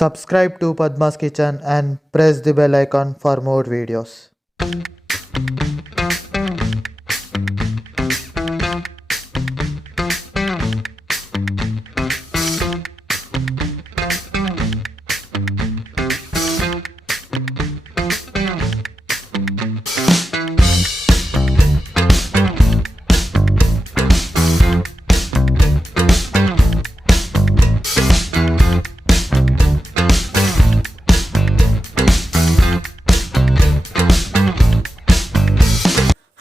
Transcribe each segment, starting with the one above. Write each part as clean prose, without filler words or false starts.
Subscribe to Padma's Kitchen and press the bell icon for more videos.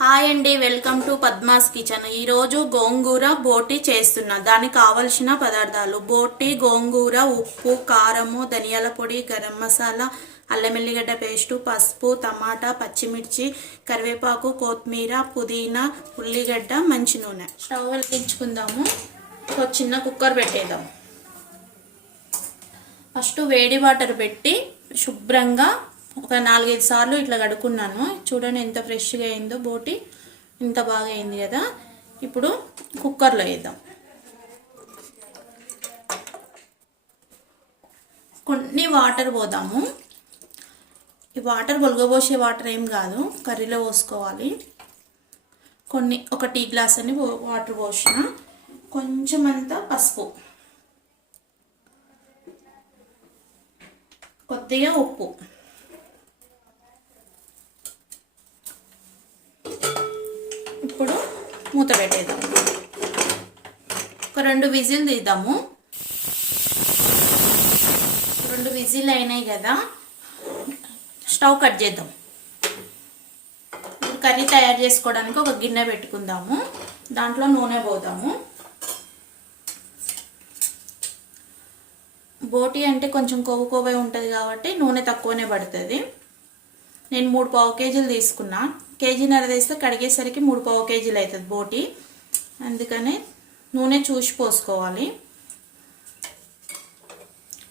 Hi అండి, welcome to Padma's kitchen. ఈరోజు గోంగూర బోటి చేస్తున్నా. దానికి కావలసిన పదార్థాలు: బోటి, గోంగూర, ఉప్పు, కారము, ధనియాల పొడి, గరం మసాలా, అల్లం ఎల్లిగడ్డ పేస్టు, పసుపు, టమాటా, పచ్చిమిర్చి, కరివేపాకు, కొత్తిమీర, పుదీనా, ఉల్లిగడ్డ, మంచి నూనె. స్టవ్ వెలిగించుకుందాము. ఒక చిన్న కుక్కర్ పెట్టేద్దాం. ఫస్ట్ వేడి వాటర్ పెట్టి శుభ్రంగా ఒక 4-5 సార్లు ఇట్లా కడుక్కున్నాను. చూడండి ఎంత ఫ్రెష్గా అయిందో. బోటి ఇంత బాగా అయింది కదా. ఇప్పుడు కుక్కర్లో వేద్దాం. కొన్ని వాటర్ పోదాము. ఈ వాటర్ పొలగబోసే వాటర్ ఏం కాదు, కర్రీలో పోసుకోవాలి. ఒక టీ గ్లాస్ అని వాటర్ పోసిన. కొంచెం అంతా పసుపు, కొద్దిగా ఉప్పు, ఇప్పుడు మూత పెట్టేద్దాం. ఒక 2 విజిల్ తీద్దాము. 2 విజిల్ అయినాయి కదా. స్టవ్ కట్ చేద్దాం. కర్రీ తయారు చేసుకోవడానికి ఒక గిన్నె పెట్టుకుందాము. దాంట్లో నూనె పోదాము. బోటి అంటే కొంచెం కొవ్వు ఉంటుంది కాబట్టి నూనె తక్కువనే పడుతుంది. నేను 3 పావు కేజీలు తీసుకున్నా. కేజీన్నర తీస్తే కడిగేసరికి 3 పావు కేజీలు అవుతుంది బోటి. అందుకని నూనె చూసి పోసుకోవాలి.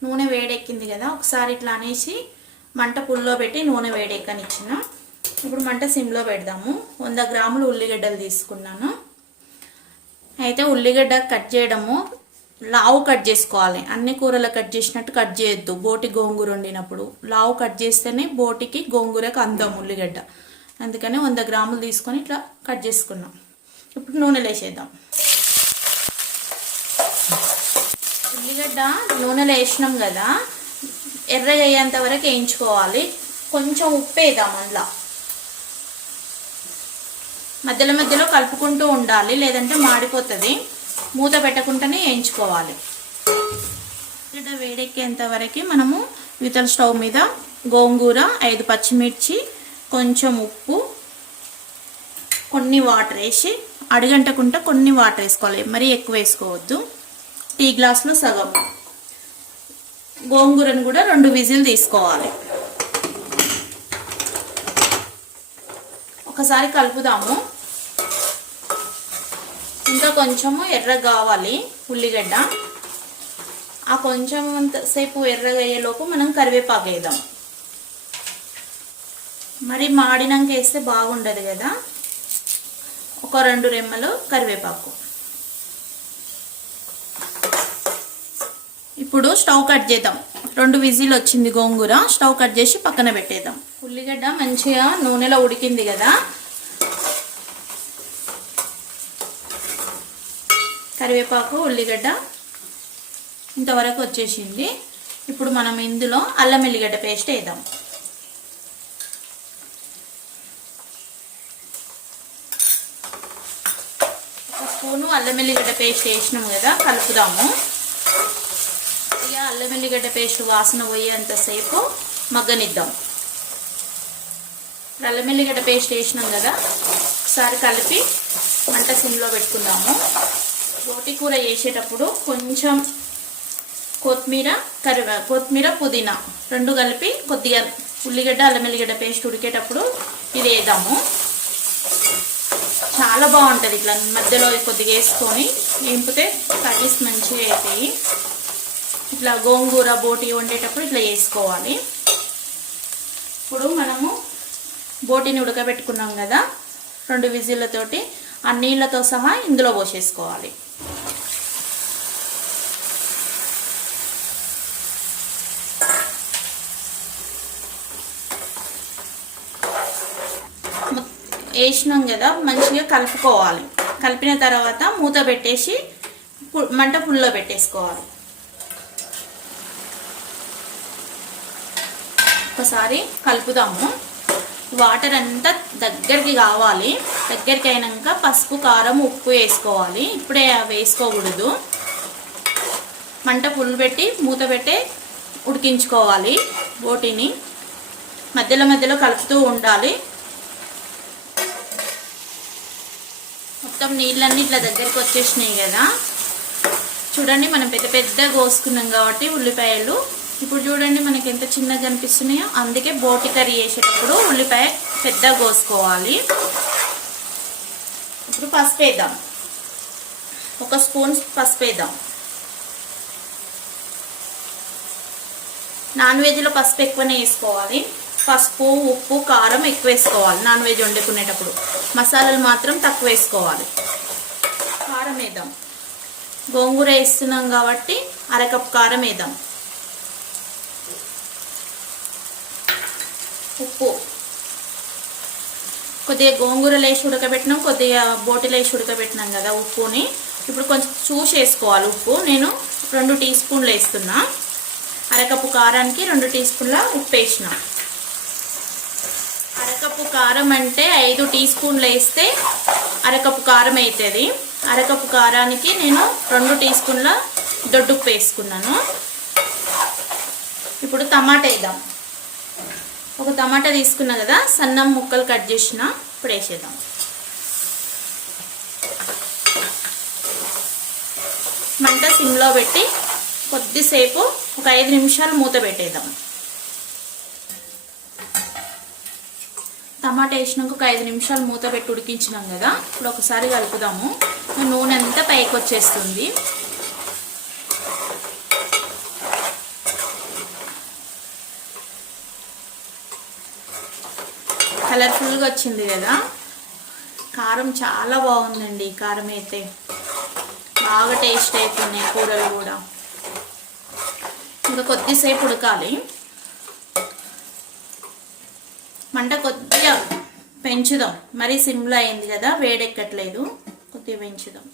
నూనె వేడెక్కింది కదా. ఒకసారి ఇట్లా అనేసి మంట పుల్లో పెట్టి నూనె వేడెక్కనిచ్చిన. ఇప్పుడు మంట సిమ్లో పెడదాము. 100 గ్రాములు ఉల్లిగడ్డలు తీసుకున్నాను. అయితే ఉల్లిగడ్డ కట్ చేయడము లావు కట్ చేసుకోవాలి. అన్ని కూరలు కట్ చేసినట్టు కట్ చేయొద్దు. బోటి గోంగూర వండినప్పుడు లావు కట్ చేస్తేనే బోటికి గోంగూరకు అందం ఉల్లిగడ్డ. అందుకని 100 గ్రాములు తీసుకొని ఇట్లా కట్ చేసుకున్నాం. ఇప్పుడు నూనెలో వేసేద్దాం. ఉల్లిగడ్డ నూనెలో వేసినాం కదా, ఎర్ర అయ్యేంత వరకు వేయించుకోవాలి. కొంచెం ఉప్పు వేద్దాం. అందులో మధ్యలో మధ్యలో కలుపుకుంటూ ఉండాలి, లేదంటే మాడిపోతుంది. మూత పెట్టకుండానే వేయించుకోవాలి. ఉల్లిగడ్డ వేడెక్కేంత వరకు మనము ఇవతల స్టవ్ మీద గోంగూర, 5 పచ్చిమిర్చి, కొంచెం ఉప్పు, కొన్ని వాటర్ వేసి అడుగంటకుంటా కొన్ని వాటర్ వేసుకోవాలి. మరీ ఎక్కువ వేసుకోవద్దు. టీ గ్లాసులో సగం. గోంగూరను కూడా 2 విజిల్ తీసుకోవాలి. ఒకసారి కలుపుదాము. ఇంకా కొంచెము ఎర్రగా కావాలి ఉల్లిగడ్డ. ఆ కొంచెం సేపు ఎర్రగా అయ్యేలోపు మనం కరివేపాకు వేద్దాం. మరి మాడినాక వేస్తే బాగుండదు కదా. ఒక 2 రెమ్మలు కరివేపాకు. ఇప్పుడు స్టవ్ కట్ చేద్దాం. 2 విజిల్ వచ్చింది గోంగూర. స్టవ్ కట్ చేసి పక్కన పెట్టేద్దాం. ఉల్లిగడ్డ మంచిగా నూనెలో ఉడికింది కదా. కరివేపాకు, ఉల్లిగడ్డ ఇంతవరకు వచ్చేసింది. ఇప్పుడు మనం ఇందులో అల్లం ఎల్లిగడ్డ పేస్ట్ వేద్దాం. ఒక స్పూను అల్లం ఎల్లిగడ్డ పేస్ట్ వేసినాం కదా, కలుపుదాము. ఇక అల్లం ఎల్లిగడ్డ పేస్ట్ వాసన పోయేంతసేపు మగ్గనిద్దాం. అల్లం ఎల్లిగడ్డ పేస్ట్ వేసినాం కదా, ఒకసారి కలిపి మంట సిమ్లో పెట్టుకుందాము. బోటి కూర చేసేటప్పుడు కొంచెం కొత్తిమీర, పుదీనా 2 కలిపి కొద్దిగా ఉల్లిగడ్డ, అల్లం ఎల్లిగడ్డ పేస్ట్ ఉడికేటప్పుడు ఇది వేద్దాము. చాలా బాగుంటుంది. ఇట్లా మధ్యలో కొద్దిగా వేసుకొని వేంపితే కర్రీస్ మంచిగా అవుతాయి. ఇట్లా గోంగూర బోటి వండేటప్పుడు ఇట్లా వేసుకోవాలి. ఇప్పుడు మనము బోటిని ఉడకబెట్టుకున్నాం కదా, 2 విజిల్లతోటి ఆ నీళ్ళతో సహా ఇందులో పోసేసుకోవాలి. వేసినాం కదా, మంచిగా కలుపుకోవాలి. కలిపిన తర్వాత మూత పెట్టేసి మంట ఫుల్లో పెట్టేసుకోవాలి. ఒకసారి కలుపుదాము. వాటర్ అంతా దగ్గరికి కావాలి. దగ్గరికి అయినాక పసుపు, కారం, ఉప్పు వేసుకోవాలి. ఇప్పుడే వేసుకోకూడదు. మంట ఫుల్ పెట్టి మూత పెట్టి ఉడికించుకోవాలి. బోటిని మధ్యలో మధ్యలో కలుపుతూ ఉండాలి. మొత్తం నీళ్ళన్నీ ఇట్లా దగ్గరికి వచ్చేసినాయి కదా. చూడండి, మనం పెద్ద పెద్ద కోసుకున్నాం కాబట్టి ఉల్లిపాయలు. ఇప్పుడు చూడండి మనకి ఎంత చిన్నగా కనిపిస్తున్నాయో. అందుకే బోటి కర్రీ చేసేటప్పుడు ఉల్లిపాయ పెద్దగా కోసుకోవాలి. ఇప్పుడు పసుపు వేద్దాం. 1 స్పూన్ పసుపు వేద్దాం. నాన్ వెజ్లో పసుపు ఎక్కువనే వేసుకోవాలి. పసుపు, ఉప్పు, కారం ఎక్కువ వేసుకోవాలి నాన్ వెజ్ వండుకునేటప్పుడు. మసాలాలు మాత్రం తక్కువ వేసుకోవాలి. కారం వేద్దాం. గోంగూర వేస్తున్నాం కాబట్టి 1/2 కప్ కారం వేద్దాం. ఉప్పు కొద్దిగా గోంగూరలు వేసి ఉడకబెట్టినాం, కొద్దిగా బోటిలో వేసి ఉడకబెట్టినాం కదా ఉప్పుని. ఇప్పుడు కొంచెం చూసి వేసుకోవాలి ఉప్పు. నేను 2 టీ స్పూన్లు వేస్తున్నా. 1/2 కప్పు కారానికి 2 టీ స్పూన్ల ఉప్పు వేసిన. 1/2 కప్పు కారం అంటే 5 టీ స్పూన్లు వేస్తే 1/2 కప్పు కారం అవుతుంది. 1/2 కప్పు కారానికి నేను 2 టీ స్పూన్ల దొడ్డుప్పు వేసుకున్నాను. ఇప్పుడు టమాటా వేద్దాం. ఒక టమాటా తీసుకున్నా కదా, సన్నం ముక్కలు కట్ చేసిన. ఇప్పుడు వేసేద్దాం. మంట సిమ్లో పెట్టి కొద్దిసేపు ఒక 5 నిమిషాలు మూత పెట్టేద్దాం. టమాటా వేసినాక ఒక 5 నిమిషాలు మూత పెట్టి ఉడికించినాం కదా. ఇప్పుడు ఒకసారి కలుపుదాము. నూనె అంతా పైకి వచ్చేస్తుంది. కలర్ఫుల్గా వచ్చింది కదా. కారం చాలా బాగుందండి. కారం అయితే బాగా టేస్ట్ అవుతున్నాయి కూరలు కూడా. ఇంకా కొద్దిసేపు ఉడకాలి. మంట కొద్దిగా పెంచుదాం. మరి సిమ్లో అయింది కదా, వేడెక్కట్లేదు. కొద్దిగా పెంచుదాం.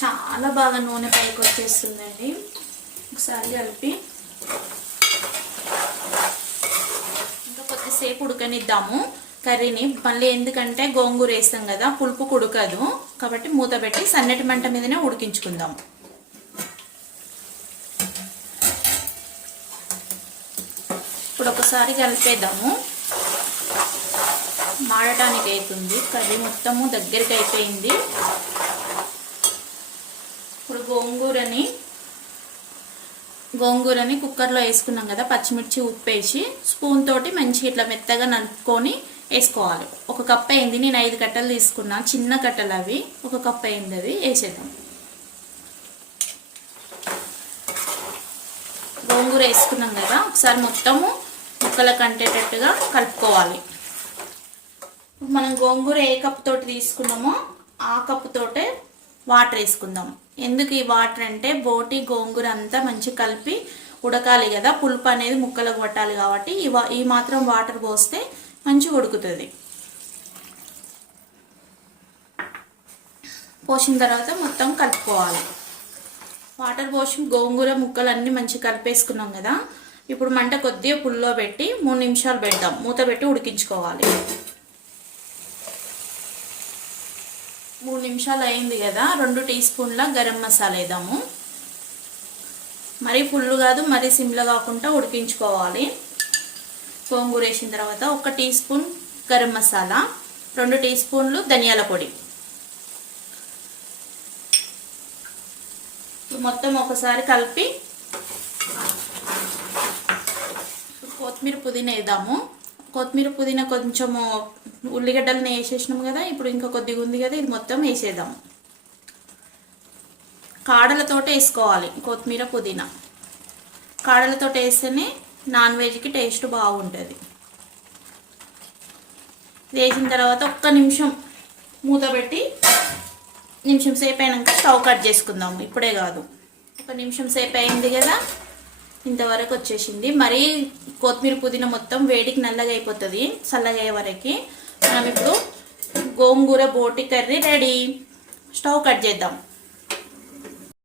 చాలా బాగా నూనె పైకి వచ్చేస్తుందండి. ఒకసారి కలిపి ఇంకా కొద్దిసేపు ఉడకనిద్దాము కర్రీని. మళ్ళీ ఎందుకంటే గోంగూర వేస్తాం కదా, పులుపు ఉడకదు కాబట్టి మూత పెట్టి సన్నటి మంట మీదనే ఉడికించుకుందాం. ఇప్పుడు ఒకసారి కలిపేద్దాము. మాడటానికి అవుతుంది. కర్రీ మొత్తము దగ్గరికి అయిపోయింది. ఇప్పుడు గోంగూరని కుక్కర్లో వేసుకున్నాం కదా, పచ్చిమిర్చి, ఉప్పు వేసి స్పూన్ తోటి మంచిగా ఇట్లా మెత్తగా నలుపుకొని వేసుకోవాలి. 1 కప్ అయింది. నేను 5 కట్టలు తీసుకున్నా, చిన్న కట్టలు అవి. 1 కప్ అయింది. అది వేసేద్దాం. గోంగూర వేసుకున్నాం కదా, ఒకసారి మొత్తము ముక్కలు కంటేటట్టుగా కలుపుకోవాలి. మనం గోంగూర ఏ కప్ తోటి తీసుకున్నామో ఆ కప్ తోటే వాటర్ వేసుకుందాం. ఎందుకు ఈ వాటర్ అంటే బోటి గోంగూర అంతా మంచిగా కలిపి ఉడకాలి కదా, పులుపు అనేది ముక్కలకు పట్టాలి కాబట్టి ఈ మాత్రం వాటర్ పోస్తే మంచిగా ఉడుకుతుంది. పోసిన తర్వాత మొత్తం కలుపుకోవాలి. వాటర్ పోసి గోంగూర ముక్కలు అన్నీ మంచిగా కలిపేసుకున్నాం కదా. ఇప్పుడు మంట కొద్దిగా పుల్లో పెట్టి 3 నిమిషాలు పెడదాం. మూత పెట్టి ఉడికించుకోవాలి. 3 నిమిషాలు అయింది కదా. 2 టీ స్పూన్ల గరం మసాలా వేద్దాము. మరీ ఫుల్ కాదు, మరీ సిమ్లో కాకుండా ఉడికించుకోవాలి. గోంగూర వేసిన తర్వాత 1 టీ స్పూన్ గరం మసాలా, 2 టీ స్పూన్లు ధనియాల పొడి. మొత్తం ఒకసారి కలిపి కొత్తిమీర, పుదీనా వేద్దాము. కొత్తిమీర, పుదీనా కొంచెము ఉల్లిగడ్డలను వేసేసినాం కదా. ఇప్పుడు ఇంకా కొద్దిగా ఉంది కదా, ఇది మొత్తం వేసేద్దాం. కాడలతోటే వేసుకోవాలి కొత్తిమీర, పుదీనా. కాడలతో వేస్తేనే నాన్ వెజ్కి టేస్ట్ బాగుంటుంది. వేసిన తర్వాత 1 నిమిషం మూత పెట్టి నిమిషం సేపు అయినాక స్టవ్ కట్ చేసుకుందాము. ఇప్పుడే కాదు, 1 నిమిషం సేపు అయింది కదా. ఇంతవరకు వచ్చేసింది. మరి కొత్తిమీర పుదీనా మొత్తం వేడికి నల్లగా అయిపోతుంది. చల్లగా అయ్యే వరకు మనం ఇప్పుడు గోంగూర బోటి కర్రీ రెడీ. స్టవ్ కట్ చేద్దాం.